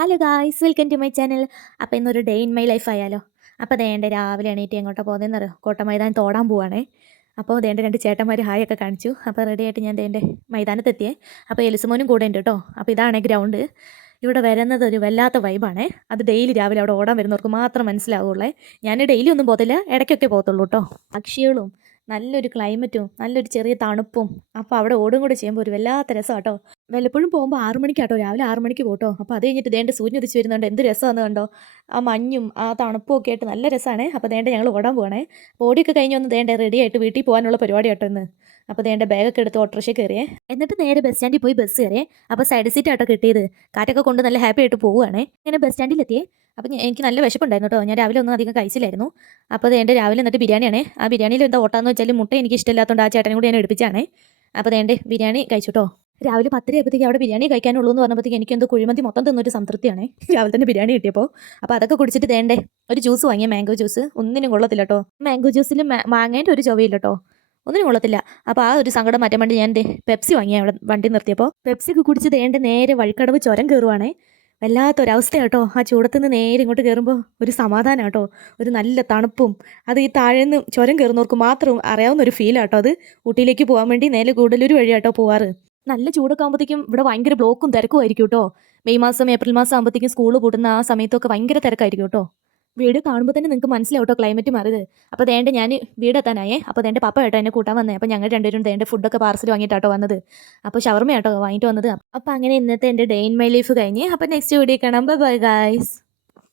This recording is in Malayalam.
Hello guys, welcome to my channel. അപ്പോൾ ഇന്നൊരു ഡേ ഇൻ മൈ ലൈഫ് ആയാലോ. അപ്പോൾ ദേണ്ട രാവിലെ എണീറ്റ് എങ്ങോട്ടാണ് പോകുന്നതെന്നറിയോ? കോട്ട മൈതാനം തോടാൻ പോവാണേ. അപ്പോൾ ദേണ്ട രണ്ട് ചേട്ടന്മാർ ഹായ് ഒക്കെ കാണിച്ചു. അപ്പോൾ റെഡി ആയിട്ട് ഞാൻ ദേണ്ട മൈതാനത്തെത്തിയേ. അപ്പോൾ എലിസുമോനും കൂടെ ഉണ്ട് കേട്ടോ. അപ്പോൾ ഇതാണ് ഗ്രൗണ്ട്. ഇവിടെ വരുന്നത് ഒരു വല്ലാത്ത വൈബാണേ. അത് ഡെയിലി രാവിലെ അവിടെ ഓടാൻ വരുന്നവർക്ക് മാത്രം മനസ്സിലാവുള്ളേ. ഞാൻ ഡെയിലി ഒന്നും പോകത്തില്ല, ഇടയ്ക്കൊക്കെ പോകത്തുള്ളൂ കേട്ടോ. പക്ഷികളും നല്ലൊരു ക്ലൈമറ്റും നല്ലൊരു ചെറിയ തണുപ്പും. അപ്പോൾ അവിടെ ഓടും കൂടെ ചെയ്യുമ്പോൾ ഒരു വല്ലാത്ത രസം കേട്ടോ. വല്ലപ്പോഴും പോകുമ്പോൾ 6 മണിക്കാട്ടോ, രാവിലെ 6 മണിക്ക് പോട്ടോ. അപ്പോൾ അത് കഴിഞ്ഞിട്ട് ദേണ്ട സൂര്യൻ ഉദിച്ച് വരുന്നുണ്ട്, എന്ത് രസമാണെന്ന് കണ്ടോ. ആ മഞ്ഞും ആ തണുപ്പും ഒക്കെ ആയിട്ട് നല്ല രസമാണ്. അപ്പോൾ ദേണ്ട ഞങ്ങൾ ഓടാൻ പോകണേ. ഓടിയൊക്കെ കഴിഞ്ഞ് ഒന്ന് ദേണ്ട റെഡി ആയിട്ട് വീട്ടിൽ പോകാനുള്ള പരിപാടി കേട്ടോ ഇന്ന്. അപ്പോൾ ദേണ്ട ബാഗൊക്കെ എടുത്ത് ഓട്ടോറിക്ഷ കയറിയേ. എന്നിട്ട് നേരെ ബസ് സ്റ്റാൻഡിൽ പോയി ബസ് കയറിയേ. അപ്പോൾ സൈഡ് സീറ്റ് ആട്ടോ കിട്ടിയത്. കാറ്റൊക്കെ കൊണ്ട് നല്ല ഹാപ്പി ആയിട്ട് പോവുകയാണേ. ഇങ്ങനെ ബസ് സ്റ്റാൻഡിലെത്തിയേ. അപ്പോൾ എനിക്ക് നല്ല വിശപ്പുണ്ടായിരുന്നു കേട്ടോ. ഞാൻ രാവിലെ ഒന്നും അധികം കഴിച്ചില്ലായിരുന്നു. അപ്പോൾ ദേണ്ട രാവിലെ എന്നിട്ട് ബിരിയാണിയാണേ. ആ ബിരിയാണിയിൽ എന്താ ഓട്ടാന്ന് വെച്ചാൽ മുട്ട എനിക്ക് ഇഷ്ടമില്ലാത്തതുകൊണ്ട് ആ ചേട്ടനും കൂടി ഞാൻ എടുപ്പിച്ചാണേ. അപ്പോൾ ദേണ്ട ബിരിയാണി കഴിച്ചു കേട്ടോ. രാവിലെ 10 ആയപ്പോഴത്തേക്ക് അവിടെ ബിരിയാണി കഴിക്കാനുള്ളൂ എന്ന് പറഞ്ഞപ്പോഴത്തേക്ക് എനിക്കെന്തോ കുഴിമന്തി മൊത്തം തിന്നൊരു സംതൃപ്തിയാണ് രാവിലെ തന്നെ ബിരിയാണി കിട്ടിയപ്പോൾ. അപ്പോൾ അതൊക്കെ കുടിച്ചിട്ട് ദേണ്ടേ ഒരു ജ്യൂസ് വാങ്ങിയ മാംഗോ ജ്യൂസ്. ഒന്നിനും കൊള്ളത്തില്ല കേട്ടോ. മാംഗോ ജ്യൂസിൽ മാങ്ങേൻ്റെ ഒരു ചൊവയില്ല കേട്ടോ, ഒന്നിനും കൊള്ളത്തില്ല. അപ്പോൾ ആ ഒരു സങ്കടം മാറ്റാൻ വേണ്ടി ഞാൻ പെപ്സി വാങ്ങിയ അവിടെ വണ്ടി നിർത്തിയപ്പോൾ. പെപ്സി ഒക്കെ കുടിച്ച് ദേണ്ട നേരെ വഴിക്കടവ് ചുരം കയറുവാണേ. വല്ലാത്തൊരവസ്ഥ കേട്ടോ. ആ ചൂടത്തുനിന്ന് നേരെ ഇങ്ങോട്ട് കയറുമ്പോൾ ഒരു സമാധാനം കേട്ടോ, ഒരു നല്ല തണുപ്പും. അത് ഈ താഴേന്ന് ചുരം കയറുന്നവർക്ക് മാത്രം അറിയാവുന്ന ഒരു ഫീലാട്ടോ അത്. ഊട്ടിയിലേക്ക് പോകാൻ വേണ്ടി നേരെ ഗൂഡല്ലൂർ വഴിയാട്ടോ പോവാറ്. നല്ല ചൂടൊക്കെ ആകുമ്പോഴത്തേക്കും ഇവിടെ ഭയങ്കര ബ്ലോക്കും തിരക്കും ആയിരിക്കും കേട്ടോ. മെയ് മാസം ഏപ്രിൽ മാസം ആകുമ്പോഴത്തേക്കും സ്കൂൾ പൂട്ടുന്ന ആ സമയത്തൊക്കെ ഭയങ്കര തിരക്കായിരിക്കും കേട്ടോ. വീട് കാണുമ്പോൾ തന്നെ നിങ്ങൾക്ക് മനസ്സിലാവും കേട്ടോ ക്ലൈമറ്റ് മാറിയത്. അപ്പോൾ ദേണ്ട ഞാൻ വീടെത്താനായേ. അപ്പോൾ ദേണ്ട പപ്പ കേട്ടോ എന്നെ കൂട്ടാൻ വന്നേ. അപ്പോൾ ഞങ്ങൾ രണ്ടുപേരും ദേണ്ട ഫുഡൊക്കെ പാർസൽ വാങ്ങിയിട്ടാട്ടോ വന്നത്. അപ്പോൾ ഷവർമ കേട്ടോ വാങ്ങിയിട്ട് വന്നത്. അപ്പോൾ അങ്ങനെ ഇന്നത്തെ എൻ്റെ ഡേ ഇൻ മൈ ലൈഫ് കഴിഞ്ഞ്. അപ്പോൾ നെക്സ്റ്റ് വീഡിയോ കാണാം. Bye bye guys.